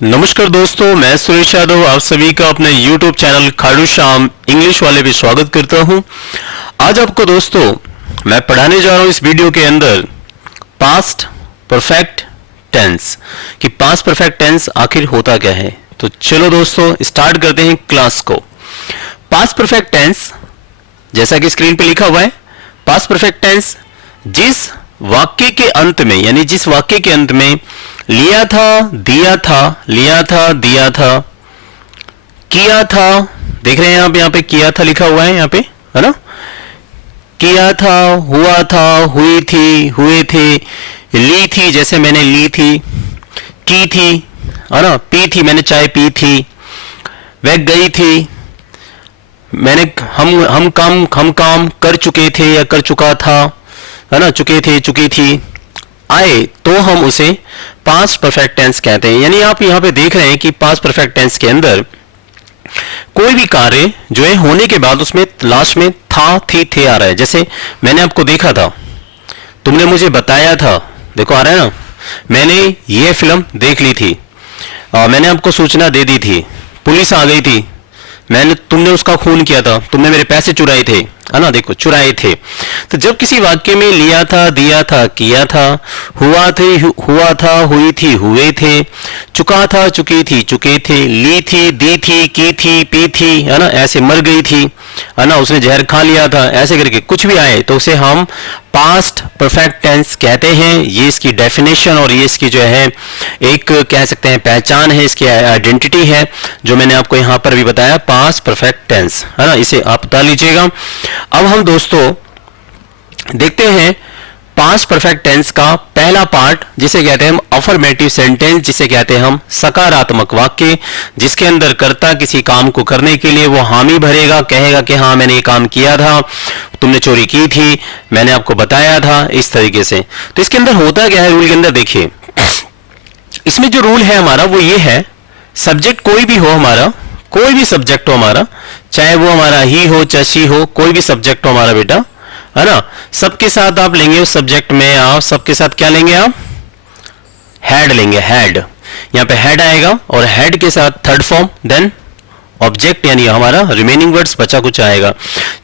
नमस्कार दोस्तों, मैं सुरेश यादव आप सभी का अपने YouTube channel Khatu Shyam English वाले पे स्वागत करता हूं। आज आपको दोस्तों मैं पढ़ाने जा रहा हूं इस वीडियो के अंदर पास्ट परफेक्ट टेंस कि पास्ट परफेक्ट टेंस आखिर होता क्या है। तो चलो दोस्तों स्टार्ट करते हैं क्लास को। पास्ट परफेक्ट टेंस जैसा कि स्क्रीन पे लिखा हुआ है, पास्ट परफेक्ट टेंस जिस वाक्य के अंत में यानी जिस वाक्य के अंत में लिया था, दिया था, लिया था, दिया था, किया था, देख रहे हैं आप यहाँ पे किया था लिखा हुआ है यहाँ पे, है ना। किया था, हुआ था, हुई थी, हुए थे, ली थी जैसे मैंने ली थी, की थी, है ना, पी थी मैंने चाय पी थी, वह गई थी, मैंने हम काम कर चुके थे या कर चुका था, है ना, चुके थे, चुकी थी, आए तो हम उसे पास्ट परफेक्ट टेंस कहते हैं। यानी आप यहां पे देख रहे हैं कि पास्ट परफेक्ट टेंस के अंदर कोई भी कार्य जो है होने के बाद उसमें लास्ट में था, थी, थे आ रहा है। जैसे मैंने आपको देखा था, तुमने मुझे बताया था, देखो आ रहा है ना, मैंने ये फिल्म देख ली थी, मैंने आपको सूचना दे दी थी, पुलिस आ गई थी, तुमने उसका खून किया था, तुमने मेरे पैसे चुराए थे, है ना, देखो चुराए थे। तो जब किसी वाक्य में लिया था, दिया था, किया था, हुआ था, हुई थी, हुए थे, चुका था, चुकी थी, चुके थे, ली थी, दी थी, की थी, पी थी, है ना, ऐसे मर गई थी, है ना, उसने जहर खा लिया था, ऐसे करके कुछ भी आए तो उसे हम पास्ट परफेक्ट टेंस कहते हैं। ये इसकी डेफिनेशन और ये इसकी जो है एक कह सकते हैं पहचान है, इसकी आइडेंटिटी है, जो मैंने आपको यहां पर भी बताया, पास्ट परफेक्ट टेंस, है ना, इसे आप बता लीजिएगा। अब हम दोस्तों देखते हैं पास्ट परफेक्ट टेंस का पहला पार्ट जिसे कहते हैं हम अफर्मेटिव सेंटेंस, जिसे कहते हैं हम सकारात्मक वाक्य, जिसके अंदर कर्ता किसी काम को करने के लिए वो हामी भरेगा, कहेगा कि हाँ मैंने ये काम किया था, तुमने चोरी की थी, मैंने आपको बताया था, इस तरीके से। तो इसके अंदर होता क्या है, रूल के अंदर देखिए, इसमें जो रूल है हमारा वो ये है, सब्जेक्ट कोई भी हो हमारा, कोई भी सब्जेक्ट हो हमारा, चाहे वो हमारा ही हो चाहे शी हो, कोई भी सब्जेक्ट हो हमारा बेटा, है ना, सबके साथ आप लेंगे उस सब्जेक्ट में, आप सबके साथ क्या लेंगे, आप हैड लेंगे, हैड, यहां पे हैड आएगा और हैड के साथ थर्ड फॉर्म, देन ऑब्जेक्ट यानी हमारा रिमेनिंग वर्ड्स बचा कुछ आएगा।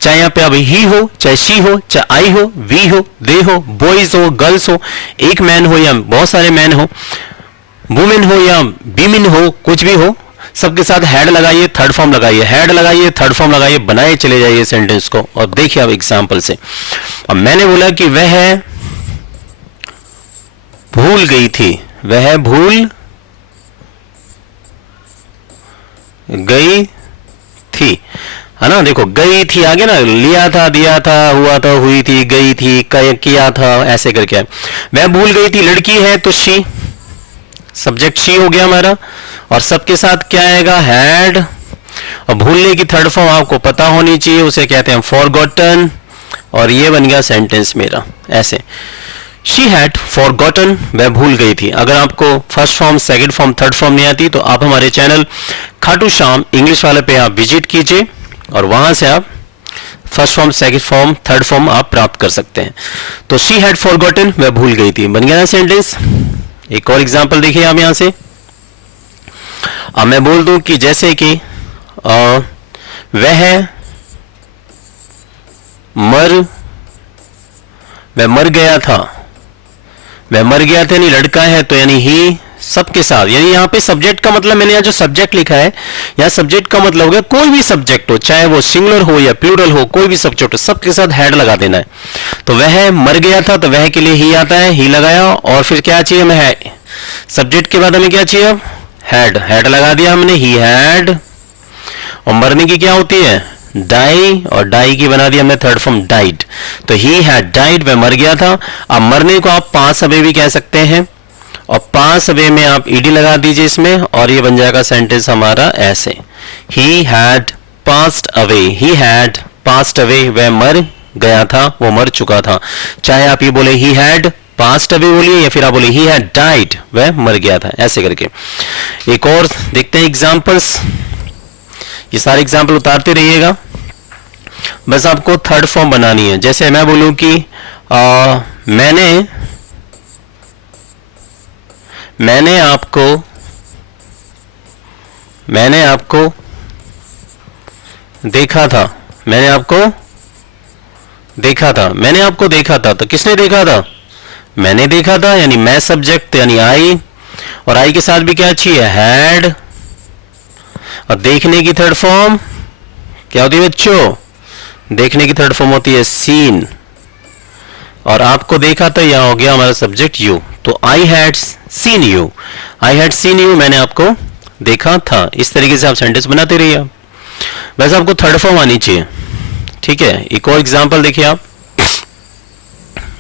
चाहे यहां पे अब ही हो चाहे शी हो चाहे आई हो, वी हो, दे हो, बॉयज हो, गर्ल्स हो, एक मैन हो या बहुत सारे मैन हो, वुमेन हो या वीमेन हो, कुछ भी हो, सबके साथ हैड लगाइए, थर्ड फॉर्म लगाइए, हैड लगाइए, थर्ड फॉर्म लगाइए, बनाए चले जाइए सेंटेंस को। और देखिए अब एग्जांपल से, अब मैंने बोला कि वह भूल गई थी, वह भूल गई थी, है ना, देखो गई थी आगे ना, लिया था, दिया था, हुआ था, हुई थी, गई थी, किया था, ऐसे करके। वह भूल गई थी, लड़की है तो शी, सब्जेक्ट शी हो गया हमारा, और सबके साथ क्या आएगा, हैड, और भूलने की थर्ड फॉर्म आपको पता होनी चाहिए, उसे कहते हैं फॉरगॉटन, और ये बन गया सेंटेंस मेरा ऐसे, शी हैड फॉरगॉटन, वह भूल गई थी। अगर आपको first form, second form, third form नहीं आती तो आप हमारे चैनल खाटू श्याम इंग्लिश वाले पे आप विजिट कीजिए और वहां से आप first form, second form, third form आप प्राप्त कर सकते हैं। तो शी हैड फॉरगॉटन, वह भूल गई थी, बन गया ना सेंटेंस। एक और एग्जाम्पल देखिए आप यहां से, अब मैं बोल दूं कि जैसे कि वह मर गया था, वह मर गया था यानी लड़का है तो यानी ही, सबके साथ, यानी यहां पे सब्जेक्ट का मतलब, मैंने यहां जो सब्जेक्ट लिखा है, यहां सब्जेक्ट का मतलब हो गया कोई भी सब्जेक्ट हो, चाहे वो सिंगुलर हो या प्लूरल हो, कोई भी सब्जेक्ट हो, सबके साथ हैड लगा देना है। तो वह मर गया था तो वह के लिए ही आता है, ही लगाया, और फिर क्या चाहिए हमें, है सब्जेक्ट के बाद हमें क्या चाहिए, अब हैड, हैड लगा दिया हमने, ही हैड, और मरने की क्या होती है, डाई, और डाई की बना दिया हमने थर्ड फॉर्म, डाइड। तो ही हैड डाइड, वह मर गया था। अब मरने को आप पास अवे भी कह सकते हैं, और पास अवे में आप ईडी लगा दीजिए इसमें, और ये बन जाएगा सेंटेंस हमारा ऐसे, he had passed away, he had passed away, वह मर गया था, वो मर चुका था। चाहे आप ये बोले ही हैड पास्ट अवे बोलिए या फिर आप बोले ही हैड डाइड, वह मर गया था, ऐसे करके। एक और देखते हैं एग्जांपल्स, ये सारे एग्जांपल उतारते रहिएगा, बस आपको थर्ड फॉर्म बनानी है। जैसे मैं बोलूं कि मैंने आपको मैंने आपको देखा था, मैंने आपको देखा था, मैंने आपको देखा था। तो किसने देखा था? मैंने देखा था, यानी मैं सब्जेक्ट यानी आई, और आई के साथ भी क्या चाहिए? हैड। और देखने की थर्ड फॉर्म क्या होती है बच्चों? देखने की थर्ड फॉर्म होती है सीन। और आपको देखा था, यह हो गया हमारा सब्जेक्ट यू। तो I had seen you, I had seen you, मैंने आपको देखा था। इस तरीके से आप सेंटेंस बनाते रहिए। वैसे आपको थर्ड फॉर्म आनी चाहिए, ठीक है। एक और एग्जांपल देखिए आप,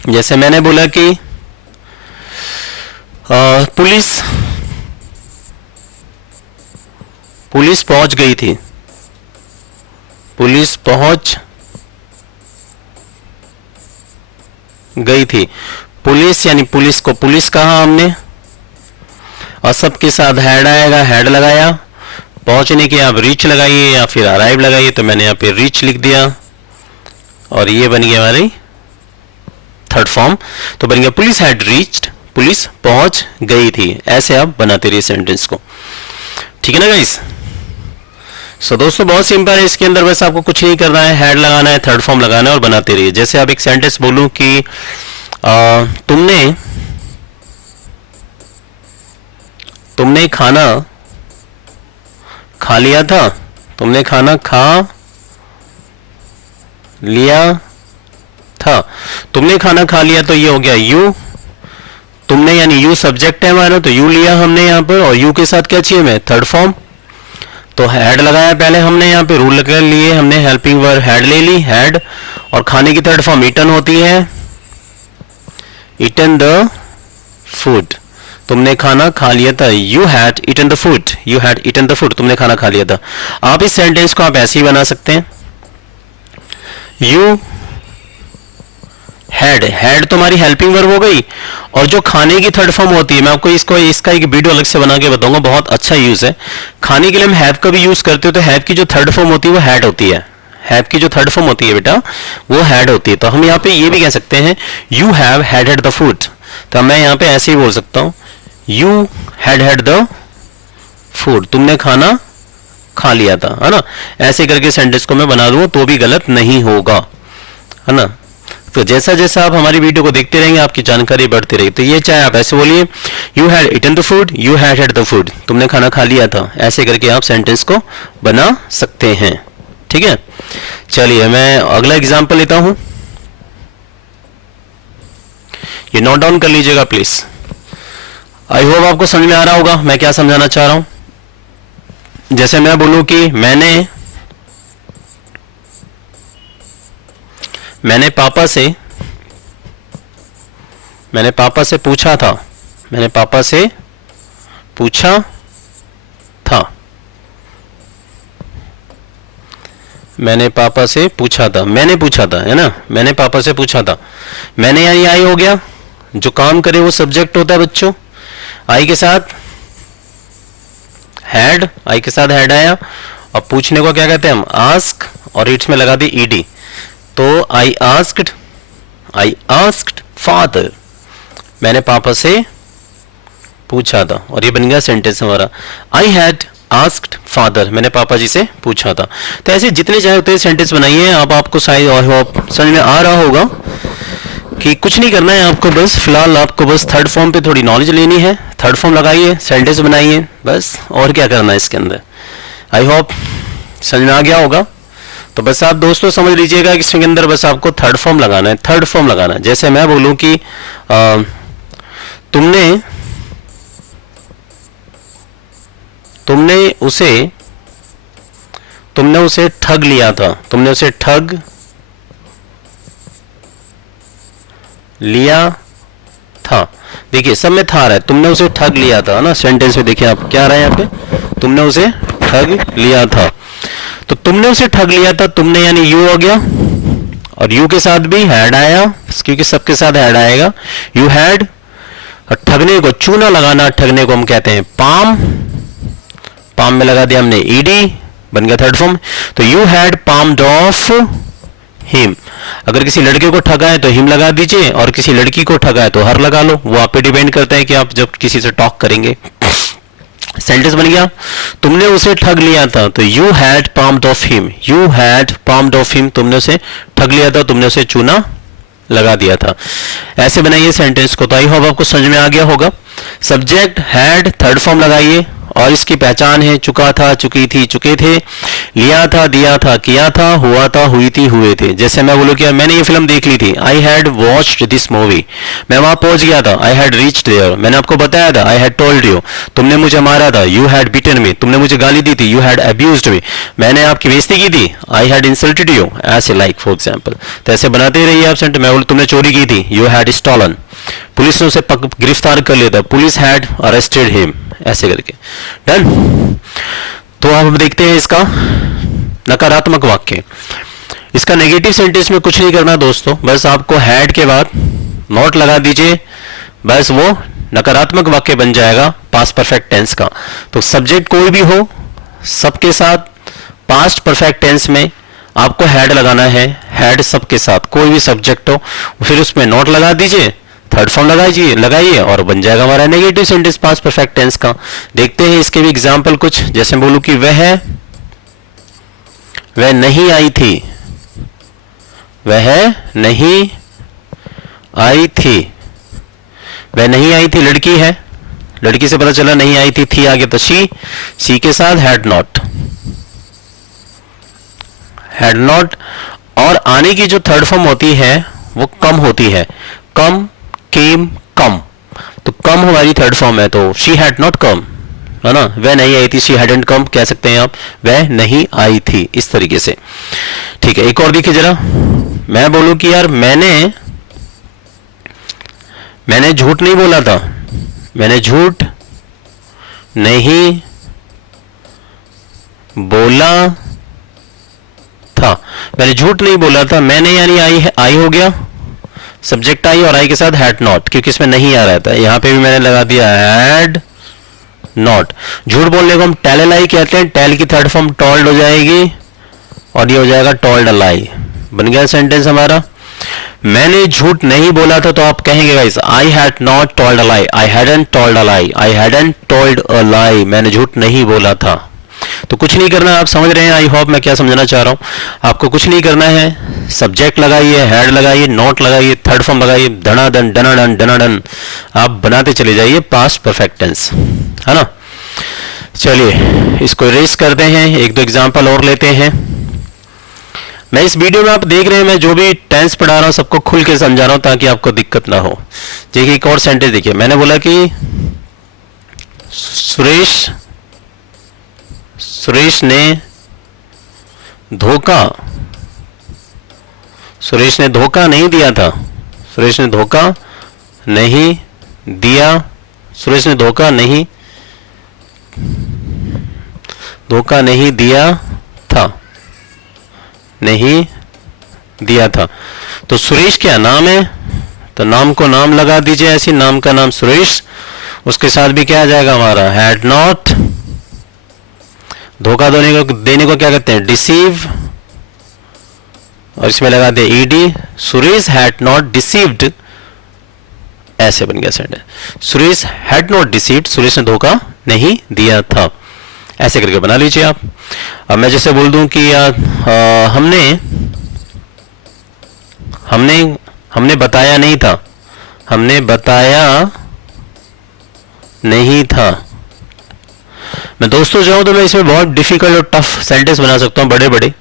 जैसे मैंने बोला कि पुलिस पहुंच गई थी, पुलिस पहुंच गई थी। पुलिस यानी पुलिस को पुलिस कहा हमने, और सबके साथ हैड आएगा, हैड लगाया। पहुंचने के आप रीच लगाइए या फिर अराइव लगाइए, तो मैंने यहाँ पे रीच लिख दिया, और ये बन गया हमारी थर्ड फॉर्म। तो बन गया पुलिस हैड रीच्ड, पुलिस पहुंच गई थी। ऐसे आप बनाते रहिए सेंटेंस को, ठीक है ना गाइस। सो दोस्तों बहुत सिंपल है, इसके अंदर बस आपको कुछ नहीं करना है, हैड लगाना है, थर्ड फॉर्म लगाना है और बनाते रहिए। जैसे आप एक सेंटेंस बोलूं कि तुमने खाना खा लिया था, तुमने खाना खा लिया था, तुमने खाना खा लिया, तो ये हो गया यू। तुमने यानी यू सब्जेक्ट है हमारा, तो यू लिया हमने यहाँ पर, और यू के साथ क्या चाहिए हमें? Third form. तो हैड लगाया पहले हमने, यहाँ पे रूल लगा लिए हमने, हेल्पिंग वर्ब हैड ले ली, हैड। और खाने की थर्ड फॉर्म ईटन होती है, ईटन द फूड। तुमने खाना खा लिया था, you had eaten the food, you had eaten the food, तुमने खाना खा लिया था। आप इस सेंटेंस को आप ऐसे ही बना सकते हैं, यू हैड, हैड तो हमारी हेल्पिंग वर्ब हो गई, और जो खाने की थर्ड फॉर्म होती है, मैं आपको इसका एक वीडियो अलग से बना के बताऊंगा, बहुत अच्छा यूज है। खाने के लिए हम हैव का भी यूज करते हो, तो हैव की जो थर्ड फॉर्म होती है वो हैड होती है, हैव की जो थर्ड फॉर्म होती है बेटा वो हैड होती है। तो हम यहाँ पे ये भी कह सकते हैं you have had the food, तो मैं यहाँ पे ऐसे ही बोल सकता हूँ यू हैड द फूड, तुमने खाना खा लिया था, है ना। ऐसे करके सेंटेंस को मैं बना दूंगा तो भी गलत नहीं होगा, है ना। तो जैसा जैसा आप हमारी वीडियो को देखते रहेंगे आपकी जानकारी बढ़ती रहेगी। तो ये चाहे आप ऐसे बोलिए you had eaten the food, you had had the food, तुमने खाना खा लिया था, ऐसे करके आप सेंटेंस को बना सकते हैं, ठीक है। चलिए मैं अगला एग्जांपल लेता हूं, ये नोट डाउन कर लीजिएगा प्लीज। आई होप आपको समझ में आ रहा होगा मैं क्या समझाना चाह रहा हूं। जैसे मैं बोलूं कि मैंने पापा से पूछा था, मैंने पापा से पूछा था, मैंने पापा से पूछा था, मैंने पूछा था, है ना, मैंने पापा से पूछा था। मैंने यानी आई हो गया, जो काम करे वो सब्जेक्ट होता है बच्चों। आई के साथ हैड, आई के साथ हैड आया, और पूछने को क्या कहते हैं हम? आस्क, और इट्स में लगा दी ईडी। तो आई आस्क्ड फादर, मैंने पापा से पूछा था, और ये बन गया सेंटेंस हमारा आई हैड आस्क्ड फादर, मैंने पापा जी से पूछा था। तो ऐसे जितने चाहे उतने सेंटेंस बनाइए आप, आपको शायद और समझ में आ रहा होगा कि कुछ नहीं करना है आपको, बस फिलहाल आपको बस थर्ड फॉर्म पे थोड़ी नॉलेज लेनी है, थर्ड फॉर्म लगाइए, सेंटेंस बनाइए, बस और क्या करना है इसके अंदर। आई होप समझ में आ गया होगा। तो बस आप दोस्तों समझ लीजिएगा कि इसके अंदर बस आपको थर्ड फॉर्म लगाना है, थर्ड फॉर्म लगाना है। जैसे मैं बोलूं कि तुमने उसे ठग लिया था, तुमने उसे ठग लिया था। देखिए सब में था रहा है, तुमने उसे ठग लिया था ना, सेंटेंस में देखिए आप क्या रहा है यहाँ पे, तुमने उसे ठग लिया था। तो तुमने उसे ठग लिया था, तुमने यानी यू हो गया, और यू के साथ भी हैड आया, क्योंकि सबके साथ हैड आएगा। यू हैड, ठगने को चूना लगाना, ठगने को हम कहते हैं पाम, पाम में लगा दिया हमने ईडी, बन गया थर्ड फॉर्म। तो you had palmed off him, अगर किसी लड़के को ठगा है तो हिम लगा दीजिए, और किसी लड़की को ठगा है तो हर लगा लो, वो आप पे डिपेंड करता है कि आप जब किसी से टॉक करेंगे सेंटेंस बन गया, तुमने उसे ठग लिया था, तो you had palmed off him, you had palmed off him, तुमने उसे ठग लिया था, तुमने उसे चूना लगा दिया था। ऐसे बनाइए सेंटेंस को। तो आई होप आपको समझ में आ गया होगा। सब्जेक्ट हैड थर्ड फॉर्म लगाइए और इसकी पहचान है चुका था, चुकी थी, चुके थे, लिया था, दिया था, किया था, हुआ था, हुई थी, हुए थे। जैसे मैं बोलूँ क्या, मैंने ये फिल्म देख ली थी, I had watched this movie, मैं वहां पहुंच गया था, आई हैड रीच्ड देयर, मैंने आपको बताया था, आई हैड टोल्ड यू, तुमने मुझे मारा था, यू हैड बीटन मी, तुमने मुझे गाली दी थी, यू हैड अब्यूज्ड मी, मैंने आपकी बेइज्जती की थी, आई हैड इंसल्टेड यू, ऐसे लाइक फॉर एग्जांपल। तो ऐसे बनाते रहिए आप सेंटेंस। मैं बोलूँ तुमने चोरी की थी, यू हैड स्टॉलन, पुलिस ने उसे गिरफ्तार कर लिया था, पुलिस हैड अरेस्टेड हिम, ऐसे करके। डन। तो अब देखते हैं इसका नकारात्मक वाक्य। इसका नेगेटिव सेंटेंस में कुछ नहीं करना दोस्तों, बस आपको हैड के बाद नॉट लगा दीजिए, बस वो नकारात्मक वाक्य बन जाएगा पास्ट परफेक्ट टेंस का। तो सब्जेक्ट कोई भी हो, सबके साथ पास्ट परफेक्ट टेंस में आपको हैड लगाना है, हैड सबके साथ, कोई भी सब्जेक्ट हो, फिर उसमें नॉट लगा दीजिए, थर्ड फॉर्म लगाइए और बन जाएगा हमारा negative sentence past perfect tense का। देखते हैं इसके भी एग्जांपल कुछ। जैसे बोलूं कि वह नहीं आई थी, वह नहीं आई थी, वह नहीं आई थी लड़की है, लड़की से पता चला नहीं आई थी आ गया तो शी के साथ हैड नॉट, हैड नॉट। और आने की जो थर्ड फॉर्म होती है वो कम होती है, कम, केम, कम, तो कम हमारी थर्ड फॉर्म है, तो शी हैड नॉट कम, है ना। वह नहीं आई थी, शी हैडंट कम कह सकते हैं आप, वह नहीं आई थी, इस तरीके से। ठीक है, एक और देखिए जरा। मैं बोलूं कि यार मैंने झूठ नहीं बोला था, मैंने झूठ नहीं बोला था, मैंने झूठ नहीं बोला था, मैंने यानी आई हो गया, सब्जेक्ट आई और आई के साथ हैड नॉट, क्योंकि इसमें नहीं आ रहा था, यहां पे भी मैंने लगा दिया हैड नॉट। झूठ बोलने को हम टेल अ लाई कहते हैं, टेल की थर्ड फॉर्म टोल्ड हो जाएगी और ये हो जाएगा टोल्ड अ लाई। बन गया सेंटेंस हमारा। मैंने झूठ नहीं बोला था, तो आप कहेंगे guys I had not told a lie, I hadn't told a lie, I hadn't told a lie, मैंने झूठ नहीं बोला था। तो कुछ नहीं करना, आप समझ रहे हैं आई होप मैं क्या समझना चाह रहा हूं। आपको कुछ नहीं करना है, सब्जेक्ट लगाइए, हैड लगाइए, नॉट लगाइए, थर्ड फॉर्म लगाइए, धनाधन डनाडन डनाडन आप बनाते चले जाइए पास्ट परफेक्ट टेंस, है ना। चलिए इसको इरेज करते हैं, एक दो एग्जांपल और लेते हैं। मैं इस वीडियो में आप देख रहे हैं, मैं जो भी टेंस पढ़ा रहा हूं सबको खुल के समझा रहा हूं ताकि आपको दिक्कत ना हो। देखिए एक और सेंटेंस देखिए, मैंने बोला कि सुरेश ने धोखा नहीं दिया था, सुरेश ने धोखा नहीं दिया, सुरेश ने धोखा नहीं दिया था। तो सुरेश क्या नाम है, तो नाम को नाम लगा दीजिए, ऐसी नाम का नाम सुरेश, उसके साथ भी क्या आ जाएगा हमारा हैड नॉट। धोखा देने को क्या कहते हैं, डिसीव, और इसमें लगा दे ED, Suresh had not deceived, ऐसे बन गया sentence. Suresh had not deceived, Suresh ने धोखा नहीं दिया था, ऐसे करके बना लीजिए आप। अब मैं जैसे बोल दूं कि हमने बताया नहीं था, हमने बताया नहीं था। मैं दोस्तों चाहूं तो मैं इसमें बहुत डिफिकल्ट और टफ सेंटेंस बना सकता हूं, बड़े बड़े,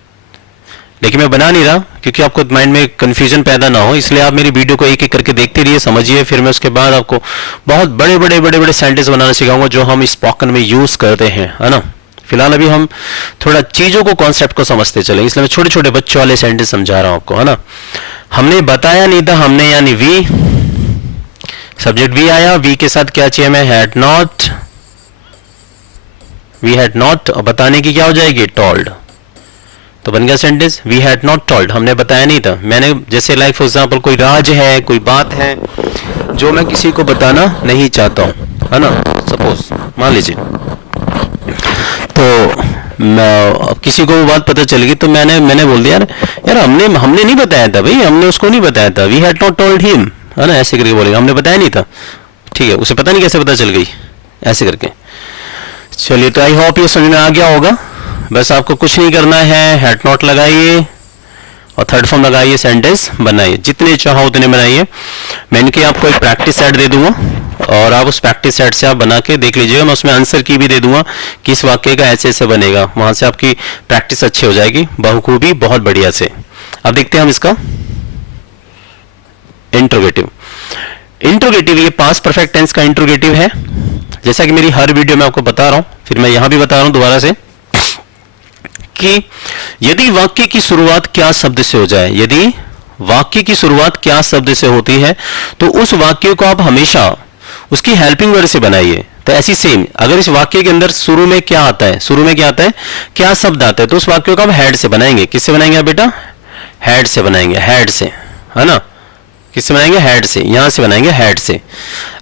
लेकिन मैं बना नहीं रहा क्योंकि आपको माइंड में कंफ्यूजन पैदा ना हो, इसलिए आप मेरी वीडियो को एक एक करके देखते रहिए, समझिए, फिर मैं उसके बाद आपको बहुत बड़े बड़े सेंटेंस बनाना सिखाऊंगा जो हम स्पोकन में यूज करते हैं, है ना। फिलहाल अभी हम थोड़ा चीजों को, कॉन्सेप्ट को समझते चले, इसलिए मैं छोटे छोटे बच्चों वाले सेंटेंस समझा रहा हूं आपको, है ना। हमने बताया नहीं था, हमने यानी वी, सब्जेक्ट वी आया, वी के साथ क्या चाहिए हमें, had not, we had not, और बताने की क्या हो जाएगी, टोल्ड। तो बन गया sentence, we had not told, हमने बताया नहीं था। मैंने जैसे लाइक फॉर एग्जांपल कोई राज है, कोई बात है जो मैं किसी को बताना नहीं चाहता हूं, है ना, सपोज मान लीजिए, तो किसी को वो बात पता चल गई, तो मैंने बोल दिया यार हमने नहीं बताया था भाई, हमने उसको नहीं बताया था, we had not told him, है ना, ऐसे करके बोलेगा, हमने बताया नहीं था, ठीक है, उसे पता नहीं कैसे पता चल गई, ऐसे करके। चलिए, तो आई होप ये समझ में आ गया होगा। बस आपको कुछ नहीं करना है, हेड नोट लगाइए और थर्ड फॉर्म लगाइए, सेंटेंस बनाइए, जितने चाहो उतने बनाइए। मैं इनके आपको एक प्रैक्टिस सेट दे दूंगा और आप उस प्रैक्टिस सेट से आप बना के देख लीजिएगा। मैं उसमें आंसर की भी दे दूंगा कि इस वाक्य का ऐसे ऐसे बनेगा, वहां से आपकी प्रैक्टिस अच्छी हो जाएगी बहुखूबी, बहुत बढ़िया से। अब देखते हैं हम इसका इंट्रोगेटिव। इंट्रोगेटिव ये पास्ट परफेक्ट टेंस का इंट्रोगेटिव है। जैसा कि मेरी हर वीडियो में आपको बता रहा हूं, फिर मैं यहां भी बता रहा हूं दोबारा से कि यदि वाक्य की शुरुआत क्या शब्द से हो जाए, यदि वाक्य की शुरुआत क्या शब्द से होती है, तो उस वाक्य को आप हमेशा उसकी हेल्पिंग वर्ड से बनाइए। तो ऐसी सेम, अगर इस वाक्य के अंदर शुरू में क्या आता है, शुरू में क्या आता है, क्या शब्द आता है, तो उस वाक्य को आप हेड से बनाएंगे। किससे बनाएंगे आप बेटा? हेड से बनाएंगे, हेड से, है ना। किससे बनाएंगे? हेड से, यहां से बनाएंगे हेड से।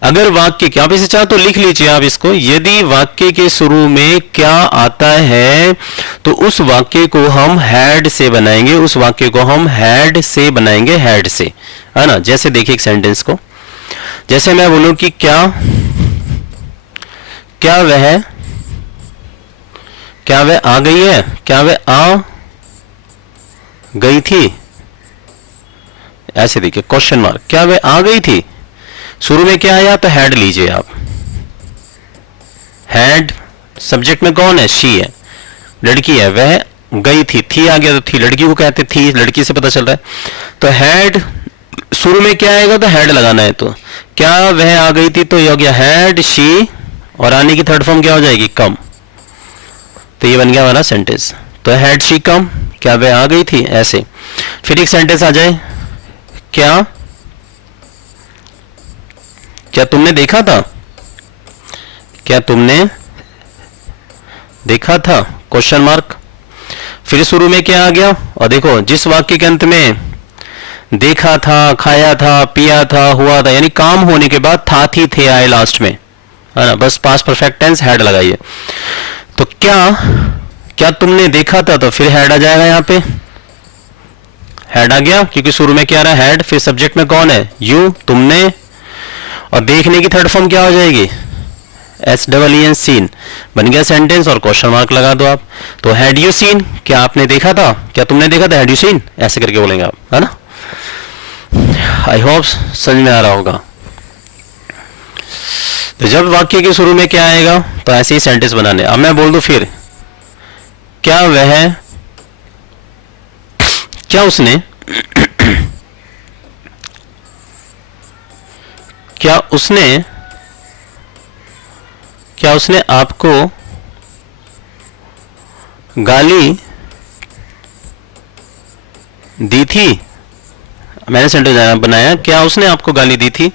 अगर वाक्य क्या, आप इसे चाहो तो लिख लीजिए आप इसको, यदि वाक्य के शुरू में क्या आता है तो उस वाक्य को हम हेड से बनाएंगे, उस वाक्य को हम हेड से बनाएंगे, हेड से, है ना। जैसे देखिए एक सेंटेंस को, जैसे मैं बोलूं कि क्या वह आ गई है, क्या वह आ गई थी, ऐसे देखिए क्वेश्चन मार्क, क्या वह आ गई थी। शुरू में क्या आया तो हेड लीजिए आप, हेड, सब्जेक्ट में कौन है? शी है, लड़की है, वह गई थी आ गया तो थी, लड़की को कहते थी, लड़की से पता चल रहा है। तो हेड शुरू में क्या आएगा तो हेड लगाना है। तो क्या वह आ गई थी तो ये हो गया हेड शी, और आने की थर्ड फॉर्म क्या हो जाएगी? कम। तो ये बन गया हमारा सेंटेंस। तो हेड शी कम, क्या वह आ गई थी, ऐसे। फिर एक सेंटेंस आ जाए, क्या तुमने देखा था, क्या तुमने देखा था, क्वेश्चन मार्क। फिर शुरू में क्या आ गया, और देखो जिस वाक्य के अंत में देखा था, खाया था, पिया था, हुआ था, यानी काम होने के बाद था, थी, थे आए लास्ट में, है ना। बस पास्ट परफेक्ट टेंस, हेड लगाइए। तो क्या तुमने देखा था, तो फिर हेड आ जाएगा, यहां पे हेड आ गया, क्योंकि शुरू में क्या रहा? हेड। फिर सब्जेक्ट में कौन है? यू, तुमने, और देखने की थर्ड फॉर्म क्या हो जाएगी? SEEN, सीन, बन गया सेंटेंस, और क्वेश्चन मार्क लगा दो आप। तो हैड यू सीन, क्या आपने देखा था, क्या तुमने देखा था, हैड यू सीन, ऐसे करके बोलेंगे आप, है ना। आई होप समझ में आ रहा होगा। तो जब वाक्य के शुरू में क्या आएगा तो ऐसे ही सेंटेंस बनाने। अब मैं बोल दूं फिर, क्या उसने आपको गाली दी थी। मैंने सेंटेंस बनाया, क्या उसने आपको गाली दी थी,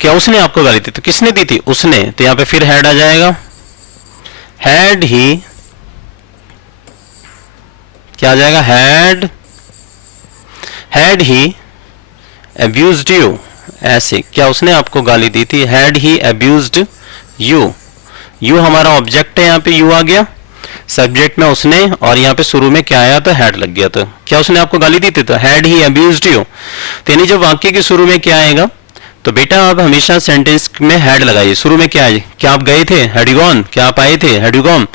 क्या उसने आपको गाली दी, तो किसने दी थी? उसने। तो यहां पे फिर हेड आ जाएगा, हैड ही, क्या आ जाएगा? हैड ही अब्यूज्ड यू, ऐसे। क्या उसने आपको गाली दी थी, had he abused you. You हमारा ऑब्जेक्ट है, यहां पे यू आ गया, सब्जेक्ट में उसने, और यहां पे शुरू में क्या आया तो हेड लग गया। तो क्या उसने आपको गाली दी थी, तो हैड ही अब्यूज्ड यू। तो यानी जब वाक्य के शुरू में क्या आएगा तो बेटा आप हमेशा सेंटेंस में हेड लगाइए। शुरू में क्या आए, क्या आप गए थे, हैड यू गॉन, क्या आप आए थे, हैड यू गॉन,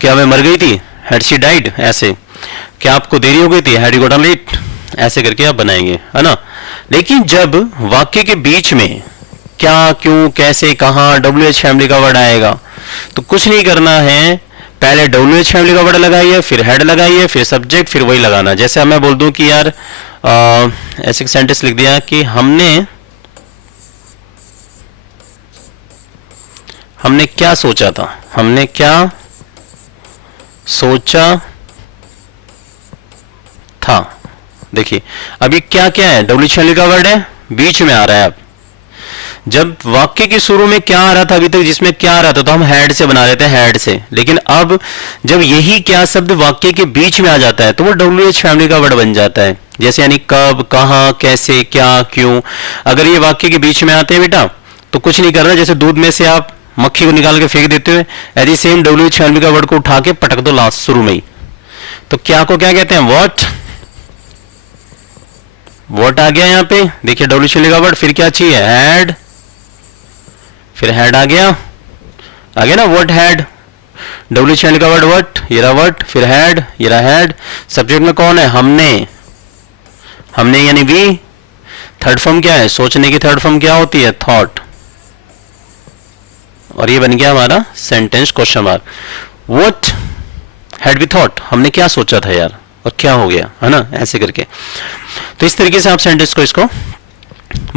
क्या वह मर गई थी, हैड शी डाइड, ऐसे। क्या आपको देरी हो गई थी, हैड यू गॉटन लेट, ऐसे करके आप बनाएंगे, है ना। लेकिन जब वाक्य के बीच में क्या, क्यों, कैसे, कहां, WH फैमिली का वर्ड आएगा तो कुछ नहीं करना है, पहले WH फैमिली का वर्ड लगाइए, फिर हेड लगाइए, फिर सब्जेक्ट, फिर वही लगाना। जैसे मैं बोल दूं कि यार ऐसे सेंटेंस लिख दिया कि हमने क्या सोचा था, हमने क्या सोचा था। देखिए अभी क्या क्या है, WH फैमिली का वर्ड है, बीच में आ रहा है। अब जब वाक्य के शुरू में क्या आ रहा था अभी तक, जिसमें क्या आ रहा था तो हम हेड से बना लेते हैं, हेड से। लेकिन अब जब यही क्या शब्द वाक्य के बीच में आ जाता है तो वो WH फैमिली का वर्ड बन जाता है। जैसे यानी कब, कहां, कैसे, क्या, क्यों। अगर ये वाक्य के बीच में आते हैं बेटा तो कुछ नहीं करना, जैसे दूध में से आप मक्खी को निकाल के फेंक देते हुए, ऐसे सेम WH फैमिली का वर्ड को उठा के पटक दो लास्ट शुरू में ही। तो क्या को क्या कहते हैं, वॉट आ गया यहां पे, देखिए WH फैमिली का वर्ड, फिर क्या चाहिए, हैड, फिर हेड आ गया, आ गया ना, व्हाट हैड, WH फैमिली का वर्ड व्हाट, ये रहा व्हाट, फिर हैड, ये रहा हैड, सब्जेक्ट में कौन है, हमने, हमने यानी वी, थर्ड फॉर्म क्या है, सोचने की थर्ड फॉर्म क्या होती है, थॉट, और ये बन गया हमारा sentence question mark. What had we thought, हमने क्या सोचा था यार और क्या हो गया, है ना, ऐसे करके। तो इस तरीके से आप सेंटेंस को इसको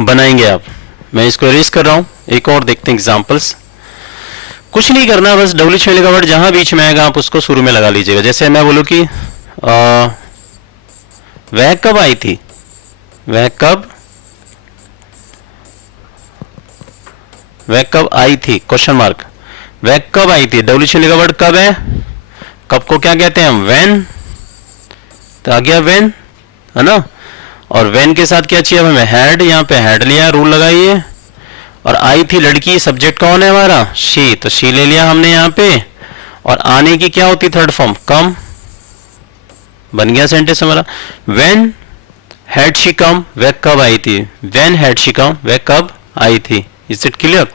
बनाएंगे आप। मैं इसको इरेज कर रहा हूं, एक और देखते हैं एग्जांपल्स। कुछ नहीं करना, बस WH फैमिली का वर्ड जहां बीच में आएगा आप उसको शुरू में लगा लीजिएगा। जैसे मैं बोलूं कि वह कब आई थी, वह कब आई थी, क्वेश्चन मार्क, वह कब आई थी, WH फैमिली का वर्ड कब है, कब को क्या कहते हैं हम, व्हेन, तो आ गया व्हेन, है ना, और व्हेन के साथ क्या चाहिए हमें, हैड, यहाँ पे हैड लिया, रूल लगाइए, और आई थी लड़की, सब्जेक्ट कौन है हमारा, शी, तो शी ले लिया हमने यहाँ पे, और आने की क्या होती थर्ड फॉर्म, कम, बन गया सेंटेंस हमारा। व्हेन हैड शी कम, वह कब आई थी, व्हेन हैड शी कम, वह कब आई थी। Is it clear,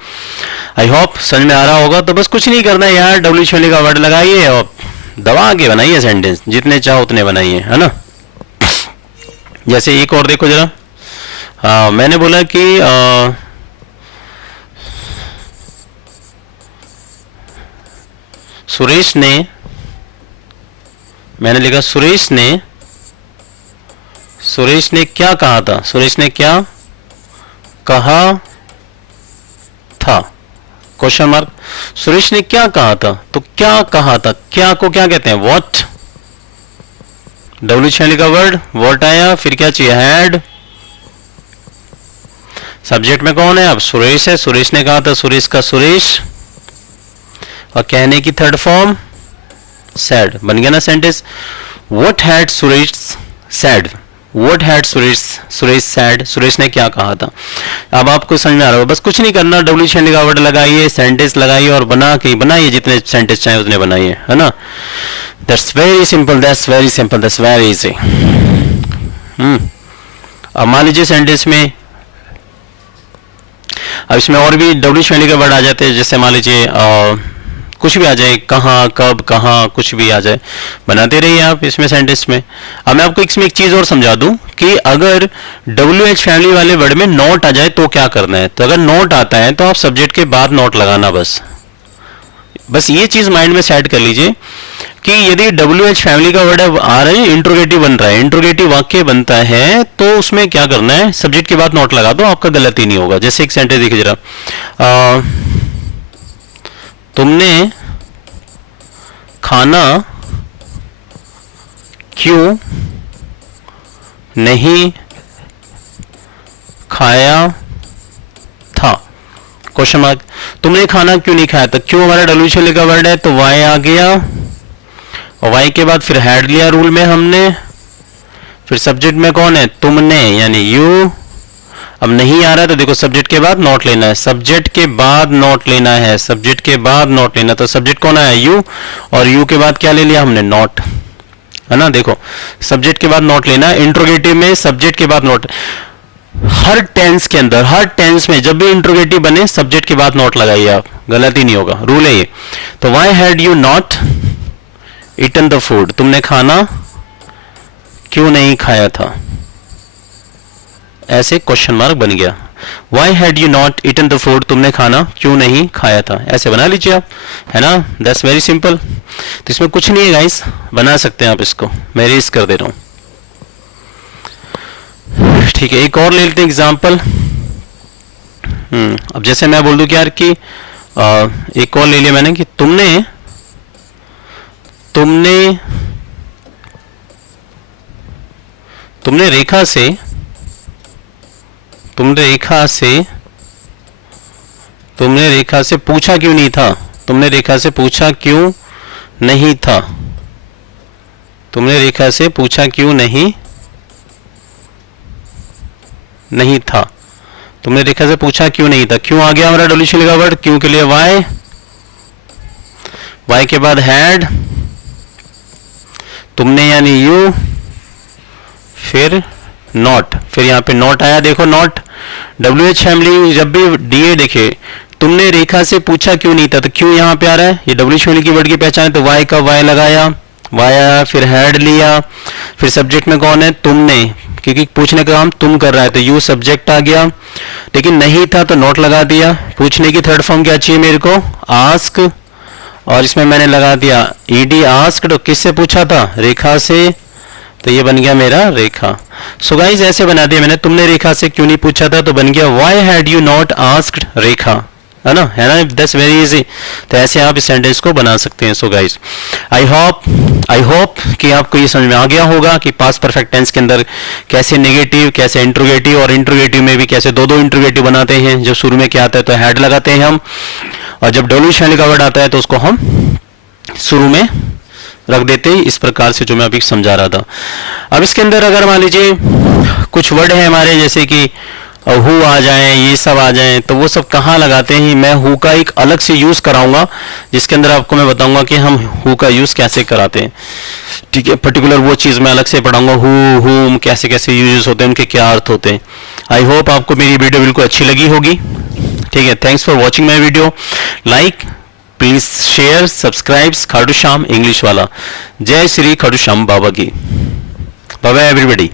I hope समझ में आ रहा होगा। तो बस कुछ नहीं करना है यार, WH फैमिली का वर्ड लगाइए और दबा के बनाइए सेंटेंस, जितने चाहो उतने बनाइए, है ना। जैसे एक और देखो जरा, मैंने बोला कि सुरेश ने, मैंने लिखा सुरेश ने क्या कहा था, सुरेश ने क्या कहा था, क्वेश्चन मार्क, सुरेश ने क्या कहा था, तो क्या कहा था, क्या को क्या कहते हैं, व्हाट, WH फैमिली का वर्ड व्हाट आया, फिर क्या चाहिए, हैड, सब्जेक्ट में कौन है अब, सुरेश है, सुरेश ने कहा था, सुरेश का सुरेश, और कहने की थर्ड फॉर्म सैड, बन गया ना sentence. What had Suresh sad, what had Suresh sad, Suresh ने क्या कहा था। अब आपको समझ में आ रहा होगा, बस कुछ नहीं करना, WH फैमिली का वर्ड लगाइए, सेंटेंस लगाइए और बनाइए जितने सेंटेंस चाहे उतने बनाइए, है ना। That's very simple, that's very simple, that's very easy. अब मान लीजिए सेंटेंस में, अब इसमें और भी WH फैमिली के वर्ड आ जाते हैं, जैसे मान लीजिए कुछ भी आ जाए, कहाँ, कब, कहाँ, कुछ भी आ जाए, बनाते रहिए आप इसमें सेंटेंस में। अब मैं आपको इसमें एक चीज और समझा दूं कि अगर WH फैमिली वाले वर्ड में नॉट आ जाए तो क्या करना है। तो अगर नॉट आता है तो आप सब्जेक्ट के बाद नॉट लगाना, बस ये चीज माइंड में सेट कर लीजिए कि यदि WH फैमिली का वर्ड आ रहा है, इंट्रोगेटिव बन रहा है, इंट्रोगेटिव वाक्य बनता है, तो उसमें क्या करना है, सब्जेक्ट के बाद नॉट लगा दो, आपका गलती नहीं होगा। जैसे एक सेंटेंस देखिए जरा, तुमने खाना क्यों नहीं खाया था, क्वेश्चन मार्क, तुमने खाना क्यों नहीं खाया था, क्यों हमारा WH फैमिली का वर्ड है तो वाई आ गया, और वाई के बाद फिर हैड लिया रूल में हमने, फिर सब्जेक्ट में कौन है, तुमने यानी यू। अब नहीं आ रहा है तो देखो सब्जेक्ट के बाद नॉट लेना है, सब्जेक्ट के बाद नॉट लेना है, सब्जेक्ट के बाद नॉट लेना। तो सब्जेक्ट कौन आया, यू, और यू के बाद क्या ले लिया हमने, नॉट, है ना। देखो सब्जेक्ट के बाद नॉट लेना, इंट्रोगेटिव में सब्जेक्ट के बाद नॉट, हर टेंस के अंदर, हर टेंस में जब भी इंट्रोगेटिव बने सब्जेक्ट के बाद नॉट लगाइए आप, गलती नहीं होगा, रूल है ये। तो why had you not eaten the food, तुमने खाना क्यों नहीं खाया था, ऐसे क्वेश्चन मार्क बन गया। Why had you not eaten the food, तुमने खाना क्यों नहीं खाया था, ऐसे बना लीजिए आप, है ना। That's very simple. तो इसमें कुछ नहीं है गाइस, बना सकते हैं आप इसको, मैं रेस कर दे रहा हूं, ठीक है। एक और ले लेते हैं एग्जाम्पल। अब जैसे मैं बोल दूं कि यार कि एक और ले लिया मैंने कि तुमने रेखा से पूछा क्यों नहीं था, तुमने रेखा से पूछा क्यों नहीं था, तुमने रेखा से पूछा क्यों नहीं था, तुमने रेखा से पूछा क्यों नहीं था। क्यों आ गया हमारा WH फैमिली का वर्ड, क्यों के लिए वाई, वाई के बाद हैड, तुमने यानी यू, फिर नॉट, फिर यहाँ पे नॉट आया, देखो नॉट, WH फैमिली जब भी DA देखे तुमने रेखा से पूछा क्यों नहीं था, तो क्यों यहाँ पे आ रहा है, ये WH वाली कीवर्ड की पहचान है, तो वाई का वाई लगाया, वाई आया, फिर हैड लिया, फिर सब्जेक्ट में कौन है, तुमने, क्योंकि पूछने का काम तुम कर रहा है तो यू सब्जेक्ट आ गया, लेकिन नहीं था तो नोट लगा दिया। पूछने की थर्ड फॉर्म क्या चाहिए मेरे को, आस्क, और इसमें मैंने लगा दिया ईडी आस्क्ड, तो किससे पूछा था, रेखा से, तो ये बन गया मेरा रेखा। सो गाइस ऐसे बना दिया मैंने, तुमने रेखा से क्यों नहीं पूछा था, तो बन गया why had you not asked Rekha, है ना, दैट्स वेरी इजी। तो ऐसे आप इस सेंटेंस को बना सकते हैं। सो गाइस आई होप कि आपको ये समझ में आ गया होगा कि पास्ट परफेक्ट टेंस के अंदर कैसे नेगेटिव, कैसे इंट्रोगेटिव, और इंट्रोगेटिव में भी कैसे दो इंट्रोगेटिव बनाते हैं। जब शुरू में क्या आता है तो हैड लगाते हैं हम, और जब WH का वर्ड आता है तो उसको हम शुरू में रख देते हैं, इस प्रकार से जो मैं अभी समझा रहा था। अब इसके अंदर अगर मान लीजिए कुछ वर्ड है हमारे, जैसे कि हु आ जाए, ये सब आ जाए, तो वो सब कहाँ लगाते हैं, मैं हु का एक अलग से यूज कराऊंगा, जिसके अंदर आपको मैं बताऊंगा कि हम हु का यूज कैसे कराते हैं। ठीक है, पर्टिकुलर वो चीज मैं अलग से पढ़ाऊंगा, हु हुम कैसे कैसे यूज होते हैं, उनके क्या अर्थ होते हैं। आई होप आपको मेरी वीडियो बिल्कुल अच्छी लगी होगी। ठीक है, thanks for watching my video, like please share subscribe Khatu Shyam English वाला। जय श्री खाटू श्याम बाबा की। Bye bye everybody.